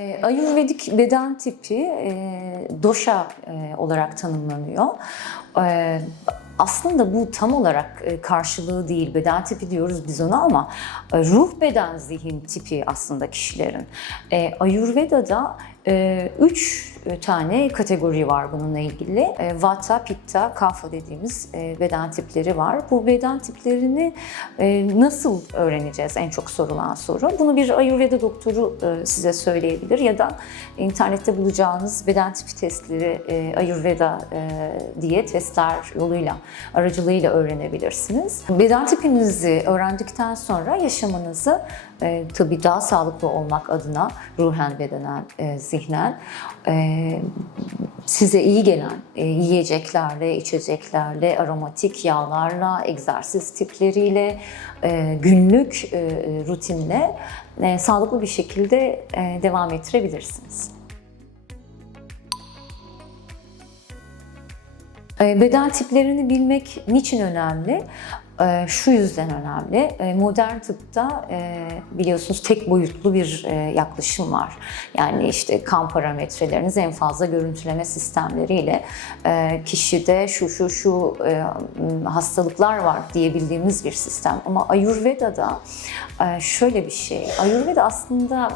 E, Ayurvedik beden tipi e, dosha e, olarak tanımlanıyor. E, aslında bu tam olarak e, karşılığı değil, beden tipi diyoruz biz ona ama e, ruh beden zihin tipi aslında kişilerin. E, Ayurveda'da üç tane kategori var bununla ilgili. E, Vata, Pitta, Kapha dediğimiz e, beden tipleri var. Bu beden tiplerini e, nasıl öğreneceğiz en çok sorulan soru. Bunu bir Ayurveda doktoru e, size söyleyebilir ya da internette bulacağınız beden tipi testleri e, Ayurveda e, diye testler yoluyla, aracılığıyla öğrenebilirsiniz. Beden tipinizi öğrendikten sonra yaşamınızı e, tabii daha sağlıklı olmak adına ruhen, bedenen, e, zihnen e, size iyi gelen e, yiyeceklerle, içeceklerle, aromatik yağlarla, egzersiz tipleriyle, e, günlük e, rutinle e, sağlıklı bir şekilde e, devam ettirebilirsiniz. E, Beden tiplerini bilmek niçin önemli? E, Şu yüzden önemli. E, Modern tıpta e, biliyorsunuz tek boyutlu bir e, yaklaşım var. Yani işte kan parametreleriniz en fazla görüntüleme sistemleriyle e, kişide şu şu şu hastalıklar var diyebildiğimiz bir sistem. Ama Ayurveda'da şöyle bir şey. Ayurveda aslında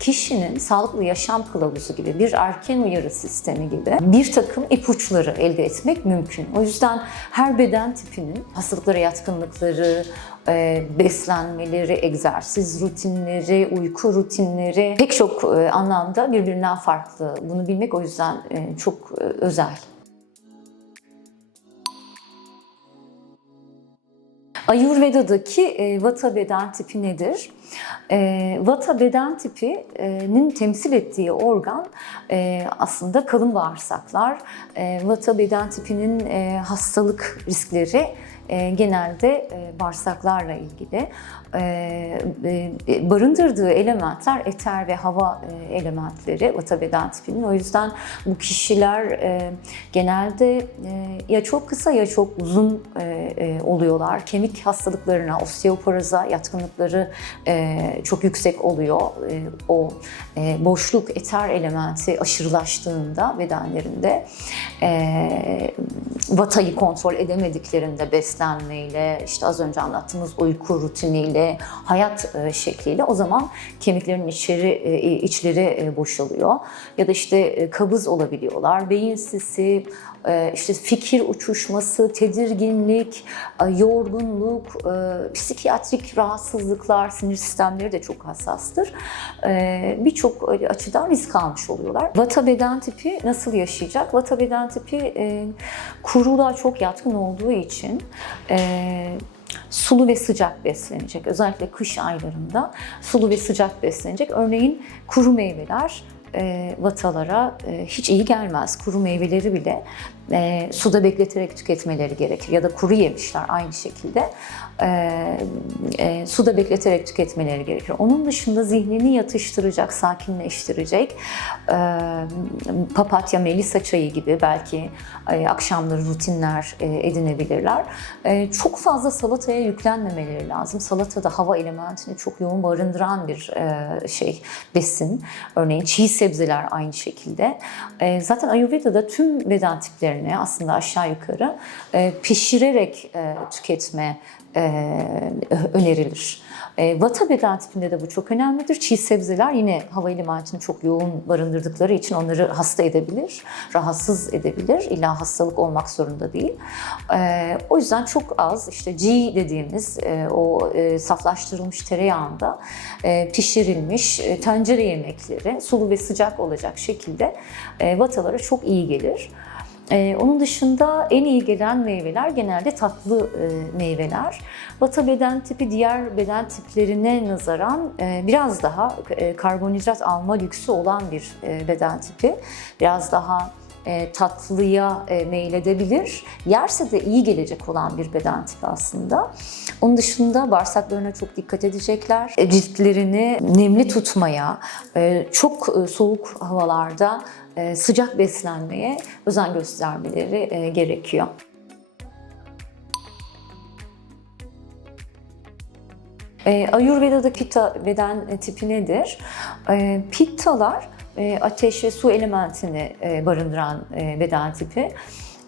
kişinin sağlıklı yaşam kılavuzu gibi bir erken uyarı sistemi gibi bir takım ipuçları elde etmek mümkün. O yüzden her beden tipinin hastalıklara yatkınlıkları, e, beslenmeleri, egzersiz rutinleri, uyku rutinleri pek çok e, anlamda birbirinden farklı. Bunu bilmek o yüzden e, çok özel. Ayurveda'daki Vata beden tipi nedir? Vata beden tipinin temsil ettiği organ aslında kalın bağırsaklar. Vata beden tipinin hastalık riskleri e, genelde e, bağırsaklarla ilgili. E, barındırdığı elementler eter ve hava e, elementleri vata beden tipinin. O yüzden bu kişiler genelde ya çok kısa ya çok uzun oluyorlar. Kemik hastalıklarına, osteoporoza yatkınlıkları çok yüksek oluyor. O boşluk eter elementi aşırılaştığında bedenlerinde e, vatayı kontrol edemediklerinde beslenmeyle, işte az önce anlattığımız uyku rutiniyle, hayat e, şekliyle o zaman kemiklerin içeri e, içleri e, boşalıyor. Ya da işte kabız olabiliyorlar. Beyin sisi, işte fikir uçuşması, tedirginlik, yorgunluk, psikiyatrik rahatsızlıklar, sinir sistemleri de çok hassastır. Birçok açıdan risk almış oluyorlar. Vata beden tipi nasıl yaşayacak? Vata beden tipi kuruluğa çok yatkın olduğu için e, sulu ve sıcak beslenecek. Özellikle kış aylarında sulu ve sıcak beslenecek. Örneğin kuru meyveler e, vatalara e, hiç iyi gelmez. Kuru meyveleri bile e, suda bekleterek tüketmeleri gerekir. Ya da kuru yemişler aynı şekilde e, e, suda bekleterek tüketmeleri gerekir. Onun dışında zihnini yatıştıracak, sakinleştirecek e, papatya, melisa çayı gibi belki e, akşamları rutinler e, edinebilirler. E, çok fazla salataya yüklenmemeleri lazım. Salata da hava elementini çok yoğun barındıran bir e, şey, besin. Örneğin çiğ sebzeler aynı şekilde. E, zaten Ayurveda'da tüm beden tiplerini aslında aşağı yukarı e, pişirerek e, tüketme e, önerilir. E, vata beden tipinde de bu çok önemlidir. Çiğ sebzeler yine hava elementini çok yoğun barındırdıkları için onları hasta edebilir, rahatsız edebilir. İlla hastalık olmak zorunda değil. E, o yüzden çok az işte ghee dediğimiz e, o e, saflaştırılmış tereyağında e, pişirilmiş e, tencere yemekleri sulu ve sıcak olacak şekilde e, vatalara çok iyi gelir. Ee, onun dışında en iyi gelen meyveler genelde tatlı e, meyveler. Vata beden tipi diğer beden tiplerine nazaran e, biraz daha e, karbonhidrat alma lüksü olan bir e, beden tipi. Biraz daha e, tatlıya e, meyledebilir. Yerse de iyi gelecek olan bir beden tipi aslında. Onun dışında bağırsaklarına çok dikkat edecekler. E, Ciltlerini nemli tutmaya, e, çok e, soğuk havalarda e, sıcak beslenmeye özen göstermeleri e, gerekiyor. E, Ayurveda'da pitta beden tipi nedir? E, pittalar ateş ve su elementini e, barındıran e, beden tipi.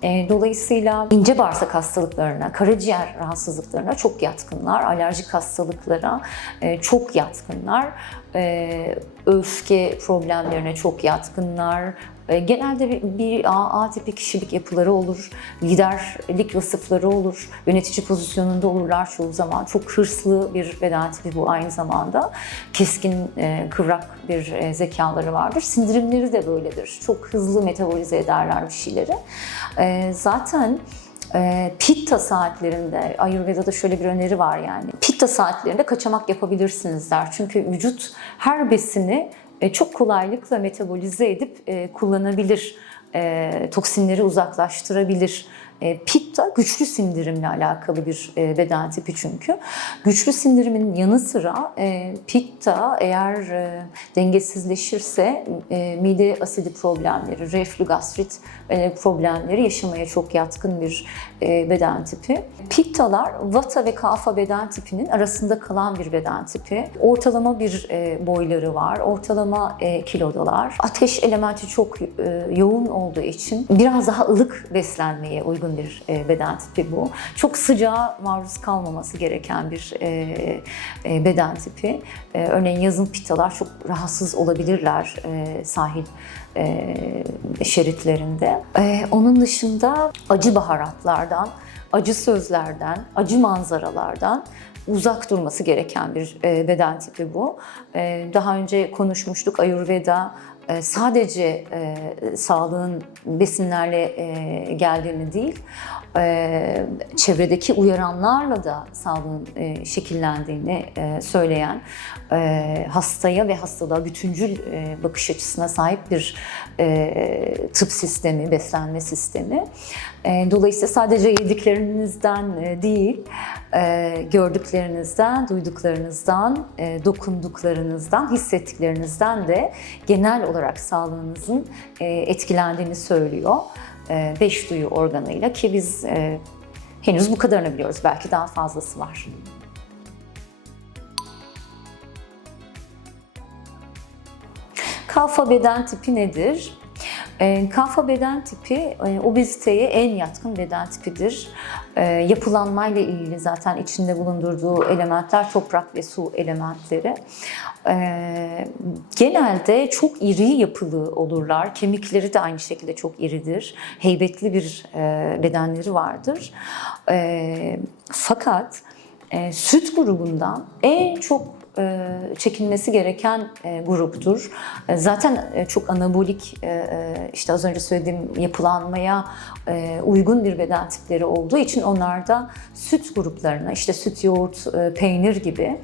E, Dolayısıyla ince bağırsak hastalıklarına, karaciğer rahatsızlıklarına çok yatkınlar, alerjik hastalıklara e, çok yatkınlar, e, öfke problemlerine çok yatkınlar. E, Genelde bir, bir A, A tipi kişilik yapıları olur, liderlik vasıfları olur, yönetici pozisyonunda olurlar çoğu zaman. Çok hırslı bir beden tipi bu aynı zamanda. Keskin, e, kıvrak bir e, zekaları vardır. Sindirimleri de böyledir. Çok hızlı metabolize ederler bir şeyleri. Zaten pitta saatlerinde, Ayurveda'da şöyle bir öneri var yani. Pitta saatlerinde kaçamak yapabilirsiniz der. Çünkü vücut her besini çok kolaylıkla metabolize edip e, kullanabilir. E, toksinleri uzaklaştırabilir. E, Pitta güçlü sindirimle alakalı bir e, beden tipi çünkü. Güçlü sindirimin yanı sıra e, pitta eğer dengesizleşirse mide asidi problemleri, reflü gastrit problemleri yaşamaya çok yatkın bir beden tipi. Pittalar vata ve kafa beden tipinin arasında kalan bir beden tipi. Ortalama bir boyları var, ortalama kilodalar. Ateş elementi çok yoğun olduğu için biraz daha ılık beslenmeye uygun bir e, beden tipi bu. Çok sıcağa maruz kalmaması gereken bir e, e, beden tipi. Örneğin yazın pittalar çok rahatsız olabilirler sahil şeritlerinde. Onun dışında acı baharatlardan, acı sözlerden, acı manzaralardan uzak durması gereken bir beden tipi bu. Daha önce konuşmuştuk Ayurveda sadece e, sağlığın besinlerle e, geldiğini değil, e, çevredeki uyaranlarla da sağlığın e, şekillendiğini e, söyleyen e, hastaya ve hastalığa bütüncül bakış açısına sahip bir tıp sistemi, beslenme sistemi. Dolayısıyla sadece yediklerinizden değil, gördüklerinizden, duyduklarınızdan, dokunduklarınızdan, hissettiklerinizden de genel olarak sağlığınızın etkilendiğini söylüyor. E, Beş duyu organıyla ki biz e, henüz bu kadarını biliyoruz. Belki daha fazlası var. Kalfa beden tipi nedir? E, Kalfa beden tipi obeziteye en yatkın beden tipidir. Yapılanmayla ilgili zaten içinde bulundurduğu elementler toprak ve su elementleri. E, Genelde çok iri yapılı olurlar. Kemikleri de aynı şekilde çok iridir. Heybetli bir e, bedenleri vardır. E, Fakat e, süt grubundan en çok e, çekilmesi gereken e, gruptur. E, Zaten çok anabolik, işte az önce söylediğim yapılanmaya uygun bir beden tipleri olduğu için onlarda süt gruplarına, işte süt, yoğurt, peynir gibi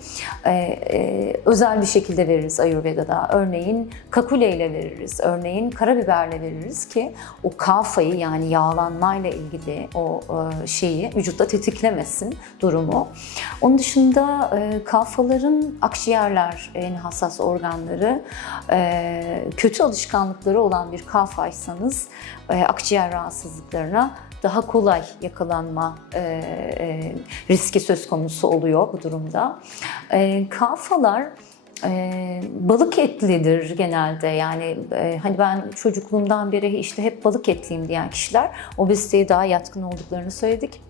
özel bir şekilde veririz Ayurveda'da. Örneğin kakule ile veririz, örneğin karabiberle veririz ki o kafayı yani yağlanmayla ilgili o şeyi vücutta tetiklemesin durumu. Onun dışında kafaların akciğerler en hassas organları. E, kötü alışkanlıkları olan bir kafaysanız e, akciğer rahatsızlıklarına daha kolay yakalanma e, riski söz konusu oluyor bu durumda. Kafalar e, balık etlidir genelde yani e, hani ben çocukluğumdan beri işte hep balık etliyim diyen kişiler obeziteye daha yatkın olduklarını söyledik.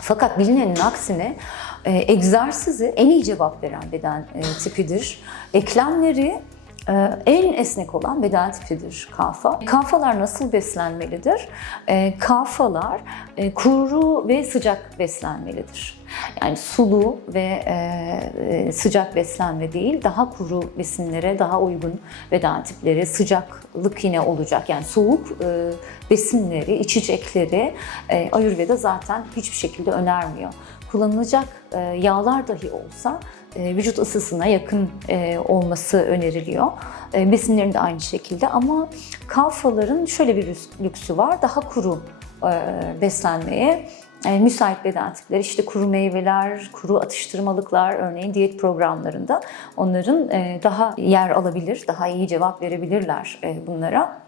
Fakat bilinenin aksine e, egzersizi en iyi cevap veren beden e, tipidir. Eklemleri e, en esnek olan beden tipidir kafa. Kafalar nasıl beslenmelidir? E, kafalar e, kuru ve sıcak beslenmelidir. Yani sulu ve e, sıcak beslenme değil, daha kuru besinlere daha uygun beden tipleri, sıcaklık yine olacak. Yani soğuk e, besinleri, içecekleri e, Ayurveda zaten hiçbir şekilde önermiyor. Kullanılacak e, yağlar dahi olsa e, vücut ısısına yakın e, olması öneriliyor. E, besinlerin de aynı şekilde ama kalfaların şöyle bir lüksü var, daha kuru e, beslenmeye e, müsait beden tipleri işte kuru meyveler, kuru atıştırmalıklar örneğin diyet programlarında onların e, daha yer alabilir, daha iyi cevap verebilirler e, bunlara.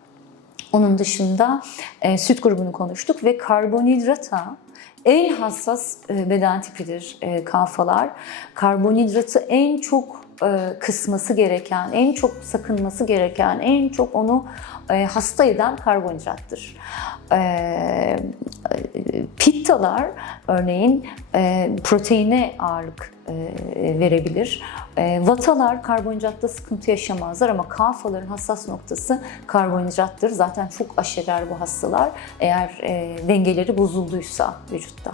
Onun dışında e, süt grubunu konuştuk ve karbonhidrata en hassas beden tipidir kalfalar. Karbonhidratı en çok kısması gereken, en çok sakınması gereken, en çok onu e, hasta eden karbonhidrattır. E, pittalar örneğin e, proteine ağırlık e, verebilir. E, vatalar karbonhidratta sıkıntı yaşamazlar ama kalfaların hassas noktası karbonhidrattır. Zaten çok aşerer bu hastalar eğer e, dengeleri bozulduysa vücutta.